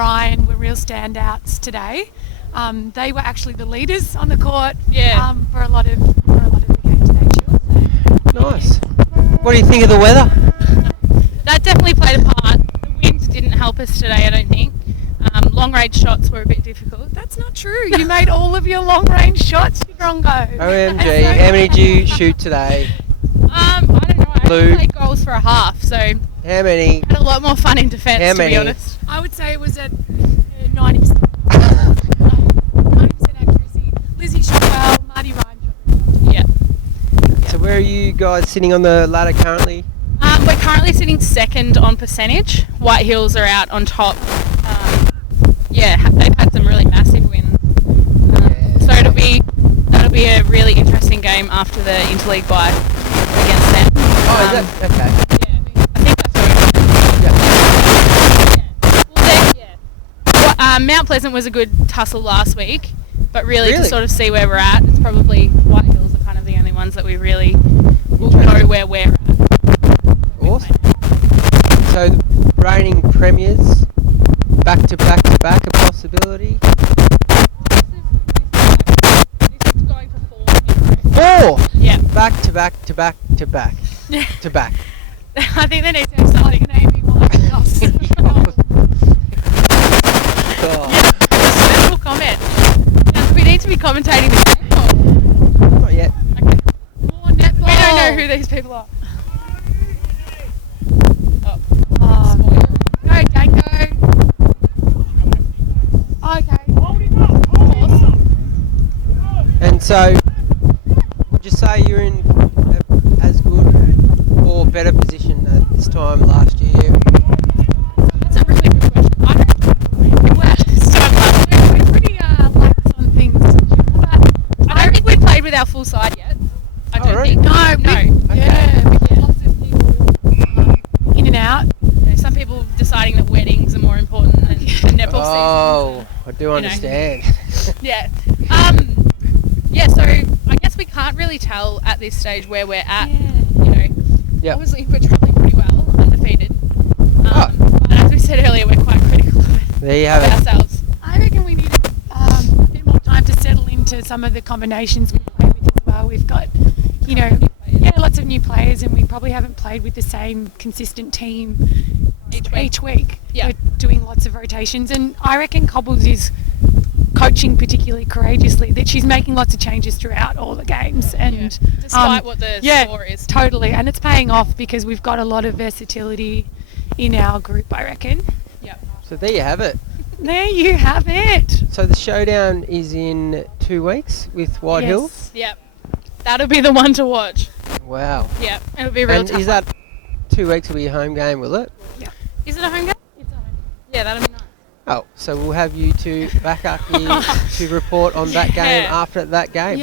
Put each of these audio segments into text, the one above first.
Ryan were real standouts today. They were actually the leaders on the court for a lot of the game today, Jill. Nice. What do you think of the weather? That definitely played a part. The wind didn't help us today, I don't think. Long range shots were a bit difficult. That's not true. You made all of your long range shots, Drongo. OMG, how many did you shoot today? I don't know. I only played goals for a half, so How many? had a lot more fun in defence, How to many? be honest. I would say it was at 90%. 90% accuracy. Lizzie shot well, Marty Ryan shot well. Yeah. So where are you guys sitting on the ladder currently? We're currently sitting second on percentage. White Hills are out on top. They've had some really massive wins. So that'll be a really interesting game after the interleague bye against them. Oh, is that okay? Yeah, I think that's what. Well, Mount Pleasant was a good tussle last week, but really to sort of see where we're at, it's probably White Hills are kind of the only ones that we really will know where we're at. Awesome. So reigning premiers, back to back to back, a possibility. This is going for 4 in a row. 4. Yeah. Back to back to back to back to back. I think they need to do something. Special comment. Now, do we need to be commentating the game? Or? Not yet. Okay. More netball. We don't know who these people are. Go, Dango. Okay. And so, would you say you're in as good or better position at this time last year? That's a really good question. I don't We're pretty lax on things. But I don't think we've played with our full side yet. I don't really? think. No. Yeah, we get lots of people in and out. Some people deciding that weddings are more important than netball Oh, seasons. I do understand. Yeah. So I guess we can't really tell at this stage where we're at. Yep. Obviously we're travelling pretty well, undefeated. But as we said earlier, we're quite critical of There you have it. ourselves. I reckon we need a bit more time to settle into some of the combinations we play with as well. We've got, lots of new players, and we probably haven't played with the same consistent team each week. Yeah. We're doing lots of rotations, and I reckon Cobbles is coaching particularly courageously, that she's making lots of changes throughout all the games, and despite what the score is. Totally, and it's paying off because we've got a lot of versatility in our group, I reckon. Yeah. So there you have it. There you have it. So the showdown is in 2 weeks with White Hills. Yep. That'll be the one to watch. Wow. Yeah. It'll be a real And tough is that 2 weeks will be a home game, will it? Is it a home game? It's a home. Yeah, that'll be nice. Oh, so we'll have you two back up here to report on that game after that game.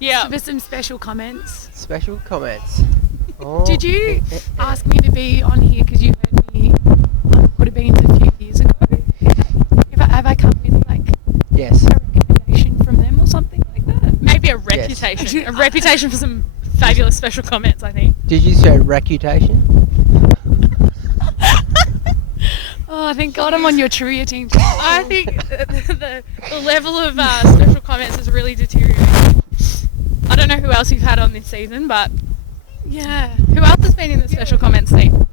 Yeah. For some special comments. Special comments. Oh. Did you ask me to be on here because you heard me on Could Have Been a few years ago? Have I come with Yes. a recommendation from them or something like that? Maybe a reputation. A reputation for some fabulous special comments, I think. Did you say reputation? Oh, thank God I'm on your trivia team. I think the level of special comments has really deteriorated. I don't know who else you've had on this season, but Yeah. who else has been in the special comments team?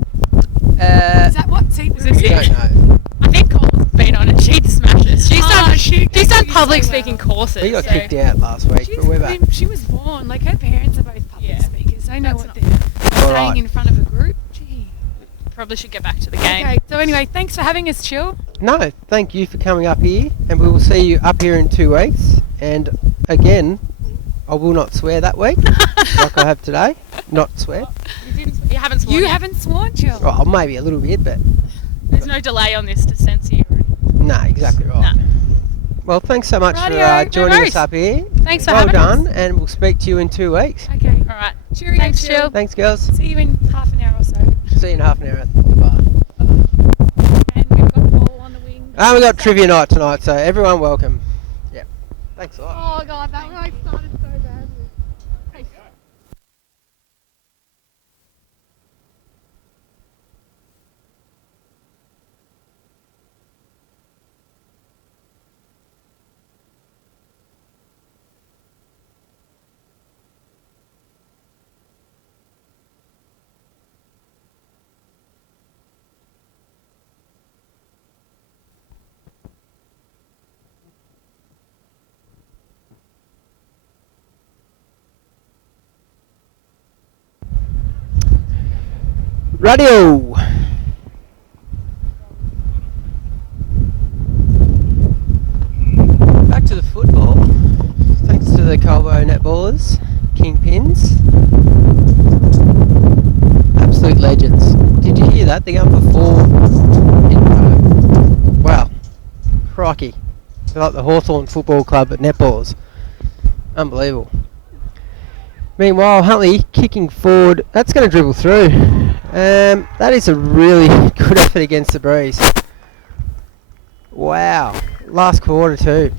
Is that what seat was this it? Don't know. I think Cole's been on it. She smashes. She's done public so speaking well. courses. We got kicked out last week, but we're back. She was born, her parents are both public speakers. They know what they're All saying right. in front of a group. Gee. Probably should get back to the game. Okay, so anyway, thanks for having us, Chill. No, thank you for coming up here, and we will see you up here in 2 weeks. And again, I will not swear that week, like I have today. Not swear. You haven't sworn You yet. haven't sworn, Chill. Well, maybe a little bit, but There's no delay on this to censor you. no, exactly right. No. Well, thanks so much Rightio, for joining worries. us up here. Thanks for well having us. done, and we'll speak to you in 2 weeks. Okay. All right. Cheerio, Thanks, Chill. Jill. Thanks, girls. See you in half an hour or so. See you in half an hour at the bar. And we've got a ball on the wing. And we got trivia night tonight, so everyone welcome. Yeah. Thanks a lot. Oh, God, that started so badly. Radio. Back to the football. Thanks to the Colbo netballers, kingpins. Absolute legends. Did you hear that? They're going for 4 in wow. Crikey. They're like the Hawthorn Football Club at netballers. Unbelievable. Meanwhile, Huntley kicking forward. That's going to dribble through. That is a really good effort against the breeze. Wow. Last quarter too.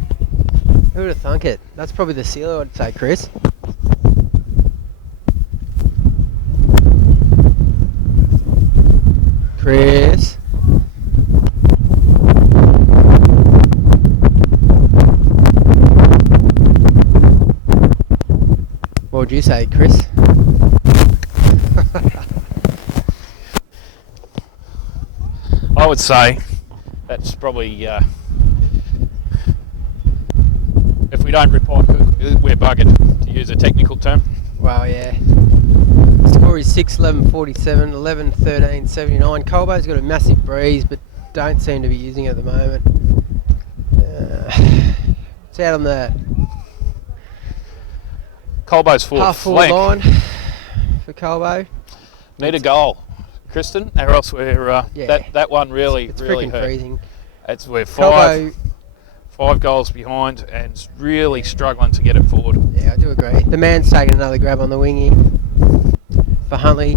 Who would have thunk it? That's probably the sealer, I'd say, Chris. Chris. What would you say, Chris? I would say that's probably, if we don't report, we're buggered, to use a technical term. Wow, yeah. Score is 6-11-47, 11-13, 79. Colbo's got a massive breeze, but don't seem to be using it at the moment. It's out on the Colbo's full half-forward line for Colbo. Need a goal, Kristen, or else we're that one really it's really freaking hurt. freezing. We're Colbo, 5 goals behind and really struggling to get it forward. yeah, I do agree. The man's taking another grab on the wing here. For Huntley,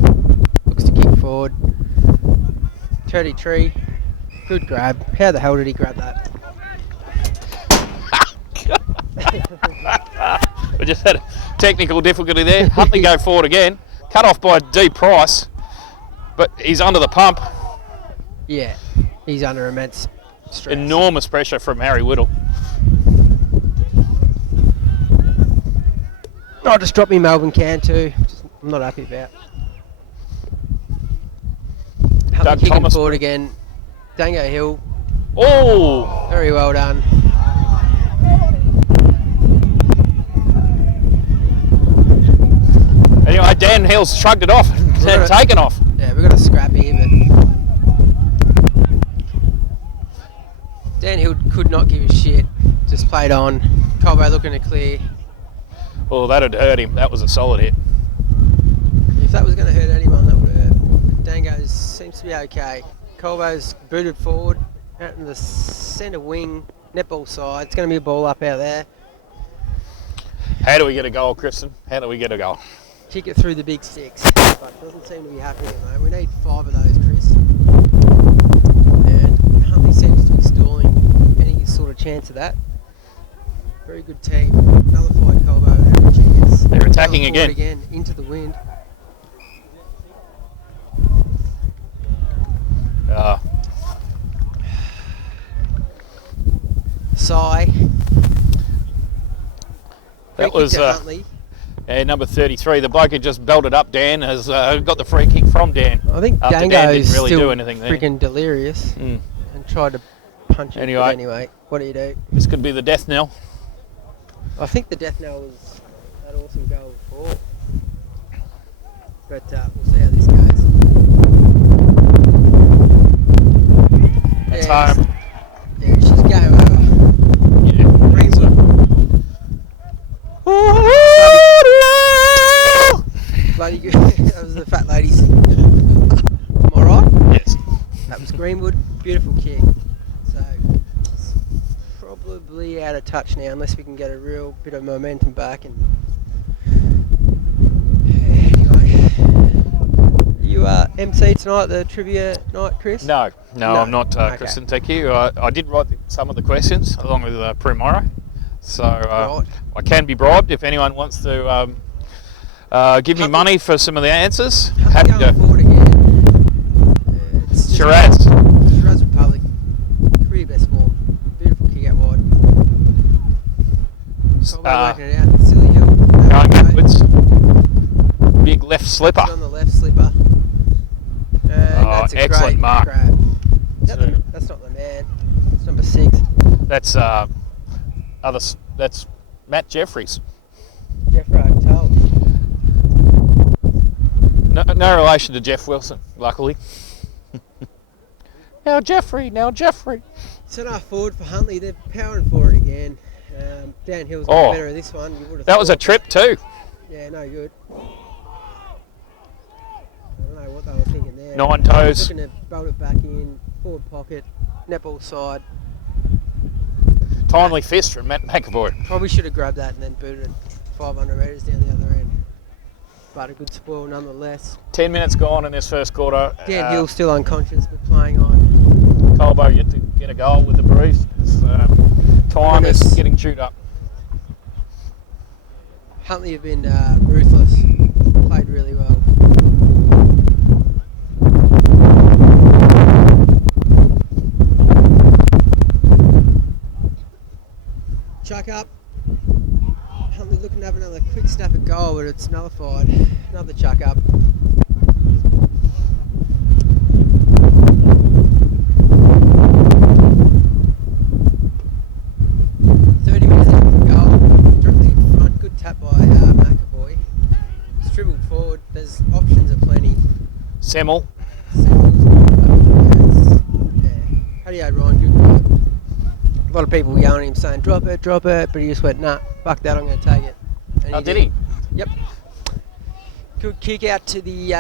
looks to kick forward. Turdy Tree, good grab. How the hell did he grab that? We just had a technical difficulty there. Huntley go forward again. Cut off by D Price, but he's under the pump. Yeah, he's under immense stress. Enormous pressure from Harry Whittle. I just dropped me Melbourne can too. I'm not happy about. Huntley kicking Thomas forward again. Dango Hill, Oh! very well done. Anyway, Dan Hill's shrugged it off and taken off. Yeah, we've got a scrap here, but Dan Hill could not give a shit. Just played on. Colbo looking to clear. Well, that'd hurt him. That was a solid hit. If that was going to hurt anyone, that would hurt. But Dango's seems to be okay. Colbo's booted forward out in the centre wing, netball side. It's going to be a ball up out there. How do we get a goal, Kristen? How do we get a goal? Kick it through the big sticks, but doesn't seem to be happening at the moment. We need 5 of those, Chris. And Huntley seems to be stalling any sort of chance of that. Very good team. Nullified Colbo. Every chance. They're attacking Forward again. into the wind. Sigh. That was Huntley. number 33. The bloke who just belted up Dan has got the free kick from Dan. I think After Dan Dango's didn't really still do anything there. freaking delirious and tried to punch him. Anyway. But anyway, what do you do? This could be the death knell. I think the death knell was that awesome goal before. But we'll see how this goes. It's home. Yeah, she's game over. Yeah. Greenwood. Bloody good. That was the fat lady singing. Am I right? Yes. That was Greenwood. Beautiful kick. So it's probably out of touch now unless we can get a real bit of momentum back. And anyway, you MC tonight the trivia night, Chris? No, I'm not, Okay. Kristen. Thank you. I did write some of the questions along with Primora, so Right. I can be bribed if anyone wants to give me money for some of the answers. Happy Going to. forward again. It's Shiraz. Shiraz Republic. Career best form. Beautiful kick out wide. Colbo working it out. Silly Hill. Going backwards. Big left slipper. On the left slipper. That's a excellent great mark. grab. That's not the man. It's number 6. That's that's Matt Jeffries. Jeffro Hotel. No relation to Jeff Wilson, luckily. Now Jeffrey. Centre forward for Huntley. They're powering for it again. Downhill's got better of this one. You would have that was a trip too. Yeah, no good. I don't know what they were thinking there. 9 toes. Looking to bolt it back in, forward pocket, netball side. Timely fist from Matt McAvoy. Probably should have grabbed that and then booted it 500 metres down the other end. But a good spoil nonetheless. 10 minutes gone in this first quarter. Dan Hill still unconscious but playing on. Colbo yet to get a goal with the Breeze. Time is getting chewed up. Huntley have been ruthless. Played really well. Chuck up. Huntley looking to have another quick snap at goal, but it's nullified. Another chuck up. There's options aplenty. Semmel. Patio Ryan, good work. A lot of people yelling at him saying, drop it, but he just went, nah, fuck that, I'm going to take it. And Did he? Yep. Good kick out to the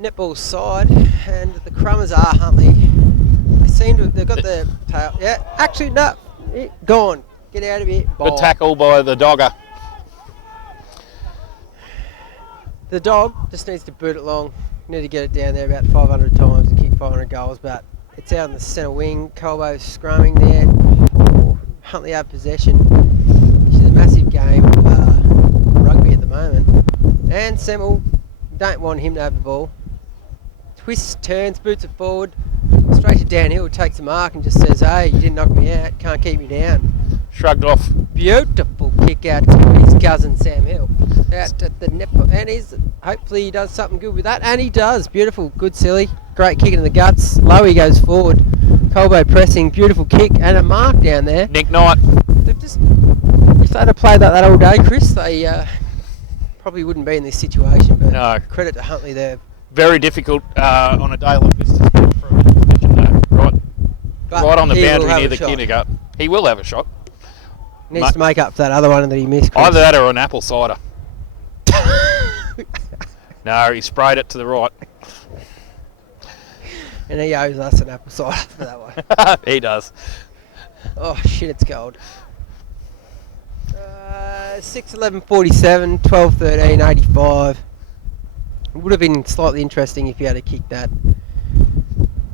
netball side, and the Crummers are Huntley. They seem to, they've got the tail. Yeah, actually, no, gone. Get out of here. Good tackle by the Dogger. The dog just needs to boot it long. Need to get it down there about 500 times and kick 500 goals, but it's out in the centre wing. Colbo's scrumming there. Huntley have possession. Which is a massive game of rugby at the moment. And Semmel, don't want him to have the ball. Twists, turns, boots it forward. Straight to downhill, takes the mark and just says, hey, you didn't knock me out, can't keep me down. Shrugged off. Beautiful kick out to his cousin Sam Hill. Out at the net, and hopefully he does something good with that, and he does. Beautiful, good silly, great kick in the guts. Lowy goes forward. Colbo pressing, beautiful kick and a mark down there. Nick Knight. They've just, if they'd have played that all day, Chris, they probably wouldn't be in this situation. But no. Credit to Huntley there. Very difficult on a day like this to score from a position right on the boundary near the kindergarten. He will have a shot. Needs to make up for that other one that he missed, Chris. Either that or an apple cider. No, he sprayed it to the right. And he owes us an apple cider for that one. He does. Oh shit, it's gold. 6-11-47, 12-13, 85. It would have been slightly interesting if you had to kick that.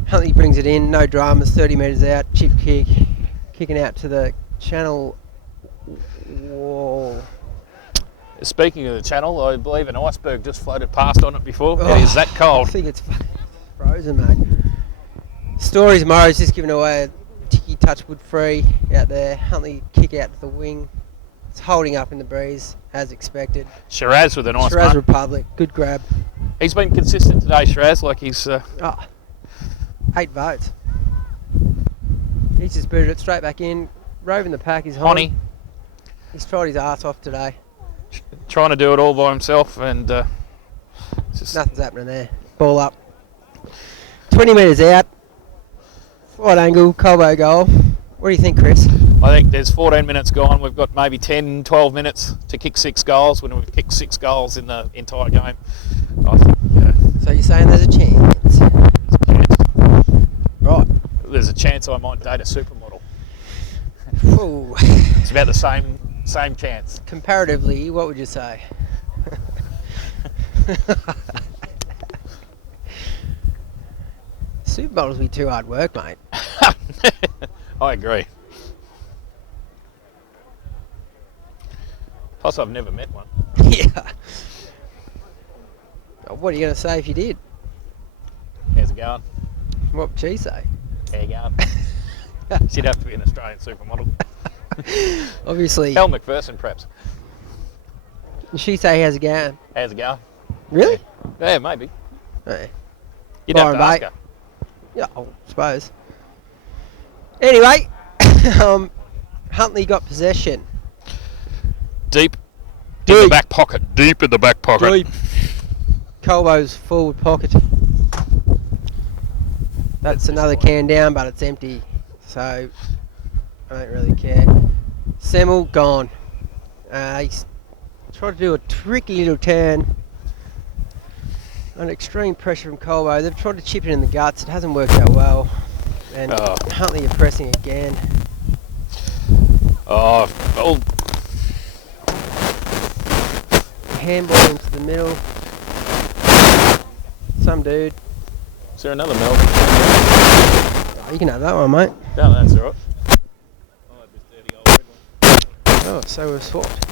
Huntley brings it in, no dramas, 30 metres out, chip kick, kicking out to the channel wall. Speaking of the channel, I believe an iceberg just floated past on it before. It is that cold. I think it's frozen, mate. Stories Murray's just giving away a ticky touch wood free out there. Huntley kick out to the wing. It's holding up in the breeze as expected. Shiraz with a nice Shiraz mark. Republic, good grab. He's been consistent today, Shiraz, like he's... 8 votes. He's just booted it straight back in. Roving the pack is Honey. He's tried his arse off today. Trying to do it all by himself, and just nothing's happening there. Ball up. 20 metres out. Wide angle, Colbo goal. What do you think, Chris? I think there's 14 minutes gone. We've got maybe 10, 12 minutes to kick 6 goals when we've kicked 6 goals in the entire game. I think, so you're saying there's a chance? Right. There's a chance I might date a supermodel. Ooh. It's about the same chance. Comparatively, what would you say? Supermodels would be too hard work, mate. I agree. Plus, I've never met one. Yeah. What are you going to say if you did? How's it going? What would she say? How you going? She'd have to be an Australian supermodel. Obviously. Hal McPherson, perhaps. Did she say how's it going? How's it going? Really? Yeah, maybe. Hey. You'd have to ask her. Yeah, I suppose. Anyway, Huntley got possession. Deep in the back pocket. Deep in the back pocket. Deep. Colbo's forward pocket. That's another can down, but it's empty, so I don't really care. Semmel gone. He's tried to do a tricky little turn. Under extreme pressure from Colbo. They've tried to chip it in the guts. It hasn't worked out well. And Huntley are pressing again. Oh, well, Handball into the middle. Some dude. is there another Melbourne? Oh, you can have that one, mate. No, that's all right. I'll have this dirty old red one. Oh, so we've swapped.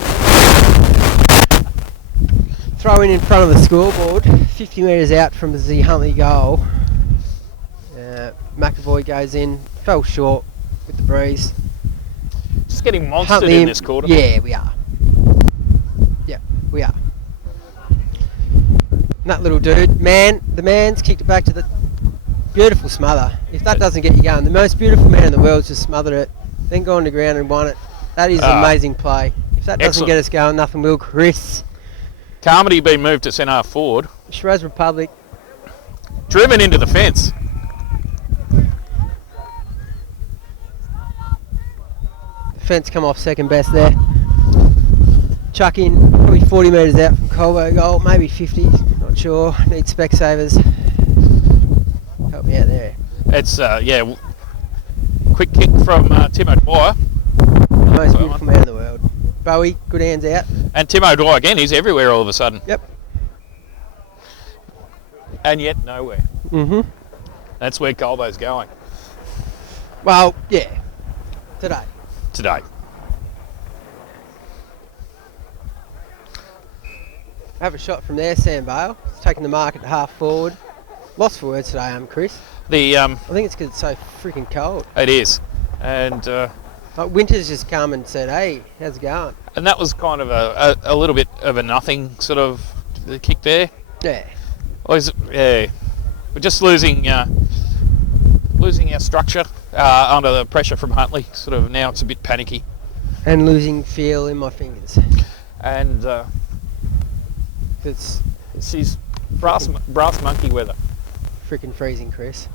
Throw in front of the scoreboard, 50 metres out from the Huntley goal. McAvoy goes in, fell short with the breeze. Just getting monstered Huntley in this quarter. Yeah, we are. Yeah, we are. And that little dude, the man's kicked it back to the beautiful smother. If that doesn't get you going, the most beautiful man in the world's just smothered it, then gone to ground and won it. That is an amazing play. If that doesn't Excellent. get us going, nothing will. Chris. Carmody being moved to centre half forward. Shiraz Republic. Driven into the fence. Fence come off second best there. Chuck in probably 40 metres out from Colbo goal, maybe 50, not sure. Need Specsavers. Help me out there. It's, quick kick from Tim O'Dwyer. Most beautiful man in the world. Bowie, good hands out. And Tim O'Dwyer again, he's everywhere all of a sudden. Yep. And yet nowhere. Mm-hmm. That's where Colbo's going Well, yeah. Today. today. Have a shot from there, Sam Bale. He's taking the mark at half forward. Lost for words today, Chris. The I think it's because it's so freaking cold. It is. And Like Winter's just come and said, hey, how's it going? that was kind of a little bit of a nothing sort of kick there. Yeah. Yeah, we're just losing our structure under the pressure from Huntley. Sort of now it's a bit panicky, And losing feel in my fingers. and It's she's brass monkey weather. freaking freezing, Chris.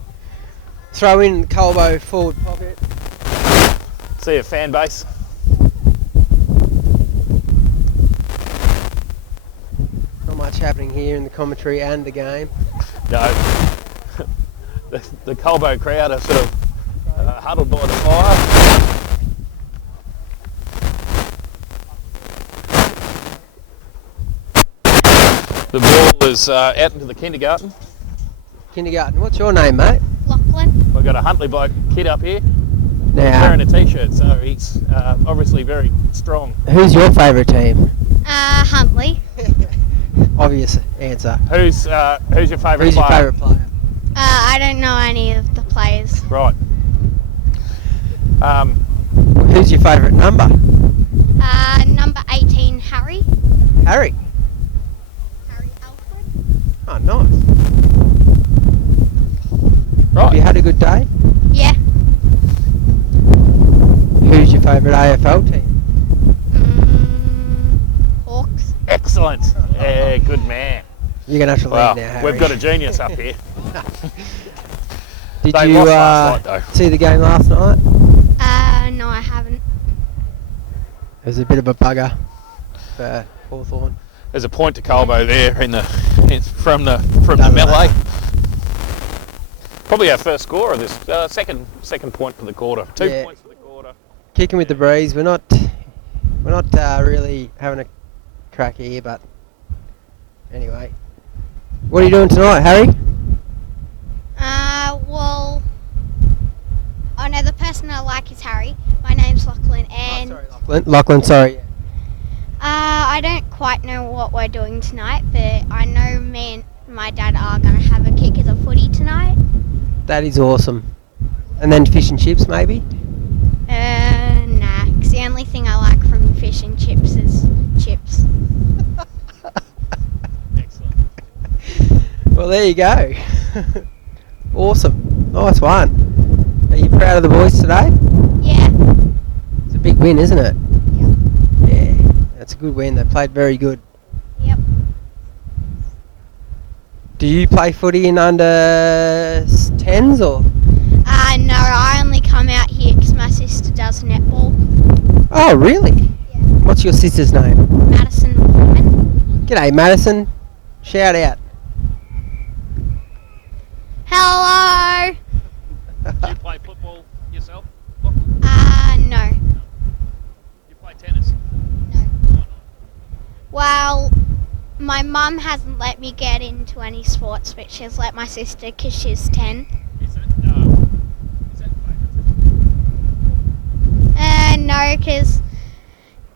Throw in Colbo forward pocket. See a fan base. Not much happening here in the commentary and the game. No, the Colbo crowd are sort of huddled by the fire. The ball is out into the kindergarten. Kindergarten. What's your name, mate? Lachlan. We've got a Huntley bloke kid up here Now, wearing a t-shirt, so he's obviously very strong. who's your favourite team? Huntley. Obvious answer. Who's your favourite Who's your player? favourite player? I don't know any of the players. Right. Who's your favourite number? Number 18, Harry. Harry. Harry Alfred. Oh, nice. Right. Have you had a good day? Yeah. Who's your favourite AFL team? Hawks. Excellent. Yeah, good man. You're going to have to Wow, leave now, Harry. we've got a genius up here. Did They you lost last night, though. see the game last night? No, I haven't. It was a bit of a bugger for Hawthorn. There's a point to Colbo there from the Doesn't melee. matter. Probably our first score of this second point for the quarter. 2 Yeah. points for the quarter. Kicking with the breeze. We're not really having a crack here, but anyway. What are you doing tonight, Harry? Well, oh no, the person I like is Harry. My name's Lachlan, and Lachlan, sorry. I don't quite know what we're doing tonight, but I know me and my dad are going to have a kick at the footy tonight. That is awesome. And then fish and chips, maybe? Nah, 'cause the only thing I like from fish and chips is chips. Excellent. Well, there you go. Awesome. Nice one. Are you proud of the boys today? Yeah. It's a big win, isn't it? Yep. Yeah, that's a good win. They played very good. Yep. Do you play footy in under 10s or? No, I only come out here because my sister does netball. Oh, really? Yeah. What's your sister's name? Madison Woman. G'day, Madison. Shout out. Hello. Do you play football yourself? No. You play tennis? No. Well, my mum hasn't let me get into any sports, but she's let my sister because she's 10. Is that No, because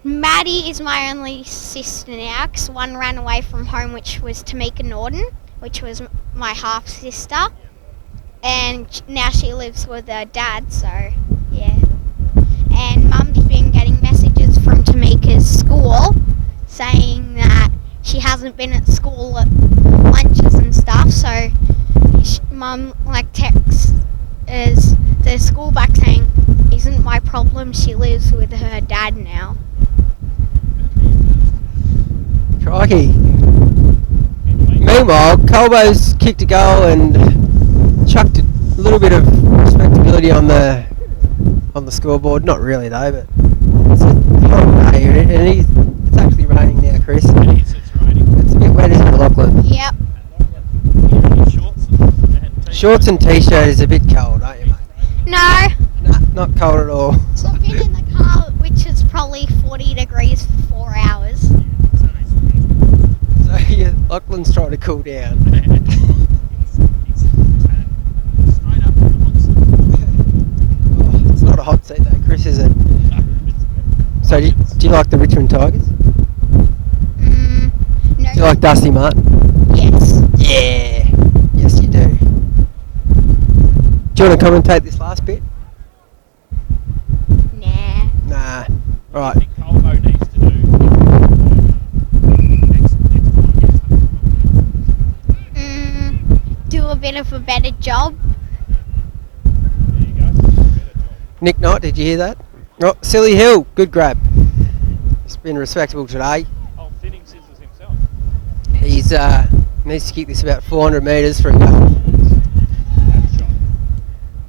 Maddie is my only sister now, because one ran away from home, which was Tamika Norton, which was my half-sister. And now she lives with her dad, so yeah. And Mum's been getting messages from Tamika's school saying that she hasn't been at school at lunches and stuff, so Mum texts the school back saying, "Isn't my problem, she lives with her dad now." Crikey. Meanwhile, Colbo's kicked a goal and chucked a little bit of respectability on the scoreboard. Not really though, but it's a hot day and it's actually raining now, Chris. It's raining. It's a bit wet, isn't it, Lachlan? Yep. Shorts and t-shirt is a bit cold, aren't you, mate? No, Nah, not cold at all. so I've been in the car, which is probably 40 degrees for 4 hours. So yeah, Lachlan's trying to cool down. Oh, it's not a hot seat though, Chris, is it? So do you like the Richmond Tigers? No. Do you like Dusty Martin? Yes. Yeah. Yes, you do. Do you want to commentate this last bit? Nah. Nah. All I right. think Colbo needs to do Do a bit of a better job. There you go. Better job. Nick Knight, did you hear that? Oh, Silly Hill, good grab. He's been respectable today. Oh, thinning scissors himself. He's needs to kick this about 400 metres for a goal. Have a shot.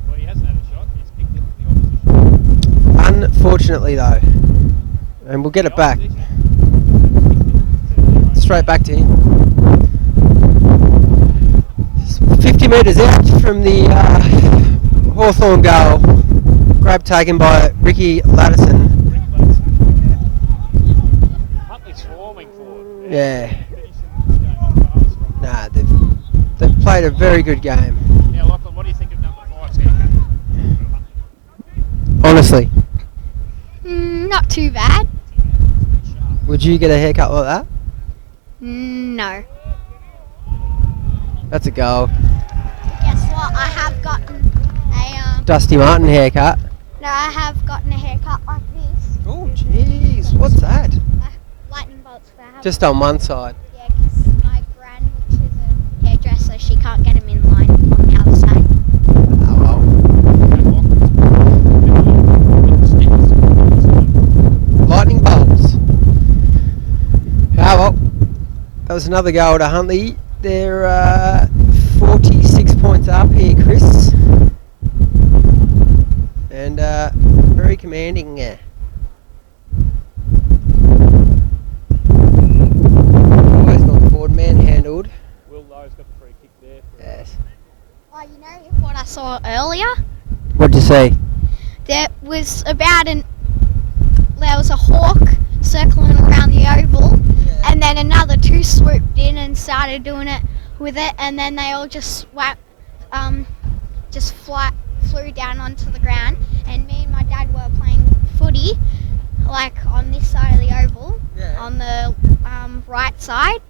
Well, he hasn't had a shot. He's kicked it to the opposition. Unfortunately though, and we'll get it back. Straight back to him. 50 metres out from the Hawthorn goal. Grab taken by Ricky Laddison. Huntley's swarming forward. Yeah. Finishing going on fast. Nah, they've played a very good game. Yeah, Lachlan, what do you think of number 5's haircut? Honestly, Not too bad. would you get a haircut like that? No. That's a goal. Guess what? I have gotten a Dusty Martin haircut. no, I have gotten a haircut like this. Oh jeez, what's that? Lightning bolts. But I have Just on one side. yeah, because my gran, which is a hairdresser, she can't get him in line on the other side. Oh well. Lightning bolts. Oh well. That was another goal to Huntley. They're 46 points up here, Chris. And very commanding. Always gone forward, manhandled. Will Lowe's got the free kick there. Yes. Oh, you know what I saw earlier? What'd you say? There was there was a hawk circling around the oval, and then another two swooped in and started doing it with it, and then they all just flew down onto the ground, and me and my dad were playing footy, like on this side of the oval, on the right side,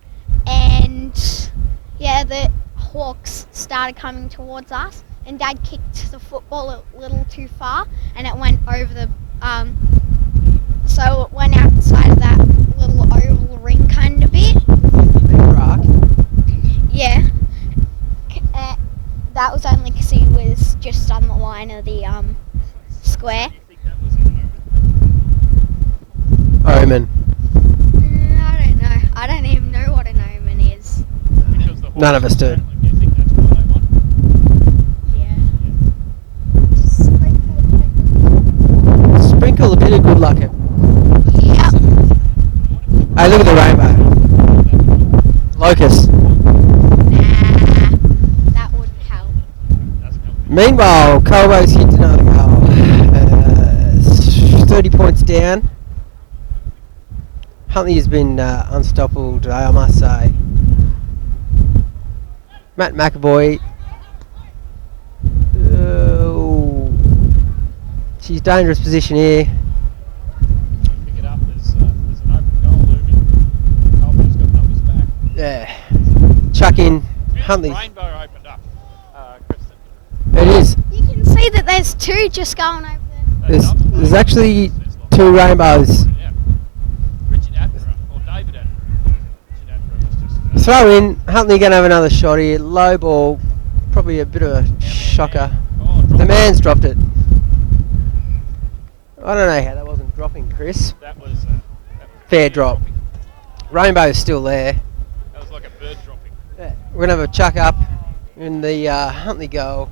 and yeah, the hawks started coming towards us, and Dad kicked the football a little too far, and it went over the so it went outside of that little oval ring kind of bit. Yeah. That was only because he was just on the line of the square. Omen. I don't know. I don't even know what an omen is. Because the None of us do. Do you think that's why they won? Yeah. Sprinkle a bit of good luck in. Yeah. Hey, look at the rainbow. Locust. Nah, that wouldn't help. Meanwhile, Colbo's hit another goal. 30 points down. Huntley has been unstoppable today, I must say. Matt McAvoy. She's dangerous position here. Pick it up. There's an open goal looming. Colbo's got numbers back. Yeah. Chuck in. Huntley. Rainbow opened up, Kristen. It is. You can see that there's two just going over there. There's actually two rainbows. Yeah. Richard Attenborough, or David Attenborough. Richard Attenborough was just... Throw in. Huntley going to have another shot here. Low ball. Probably a bit of a shocker. Oh, The man's dropped it. I don't know how that wasn't dropping, Chris. That was Fair drop. Rainbow's still there. That was like a bird dropping. We're going to have a chuck up in the Huntley goal.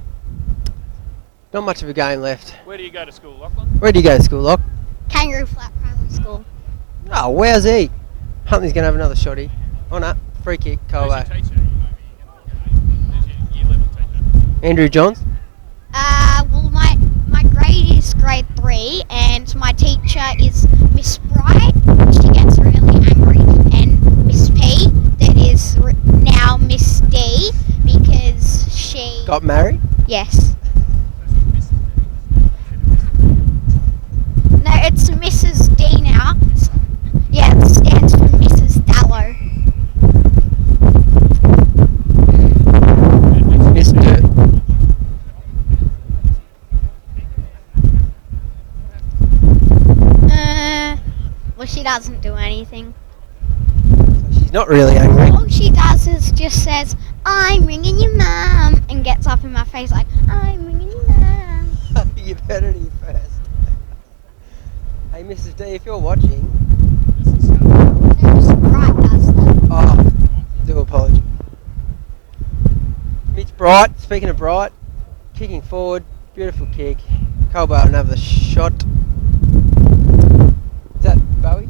Not much of a game left. Where do you go to school, Lachlan? Where do you go to school, Lock? Kangaroo Flat Primary School. Oh, where's he? Huntley's going to have another shotty. Oh no, free kick, Who's your Colbo. teacher? Who's your year level teacher? Andrew Johns. Well, my grade is grade 3, and my teacher is Miss Bright. She gets really angry, and Miss P, that is now Miss D, because she... Got married. Yes. No, it's Mrs. D now. Yeah, it stands for Mrs. Dallow. Mr. Well, she doesn't do anything. She's not really angry. All she does is just says, "I'm ringing your mum," and gets up in my face like, "I'm ringing your mum." You better hear first. Hey, Mrs. D, if you're watching. No, Miss Bright does that. Oh, do apologize. Mitch Bright, speaking of Bright, kicking forward, beautiful kick. Colbo another shot. Is that Bowie?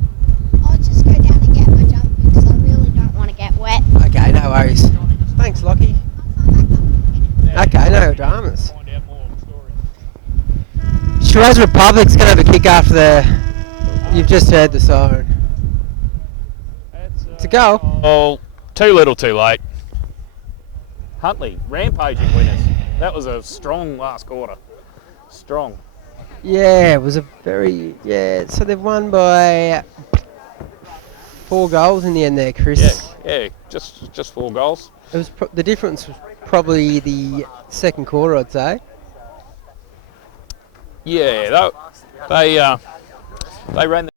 I'll just go down and get my jumper because I really don't want to get wet. Okay, no worries. Thanks, Lockie. I'll come back up in a minute. Okay, no dramas. Find out more stories. Shiraz Republic's going to have a kick after the... You've just heard the siren. It's a goal. Oh, too little, too late. Huntley, rampaging winners. That was a strong last quarter. Strong. Yeah, it was a very... Yeah, so they've won by 4 goals in the end there, Chris. Yeah, just 4 goals. It was the difference was probably the second quarter, I'd say. Yeah, they ran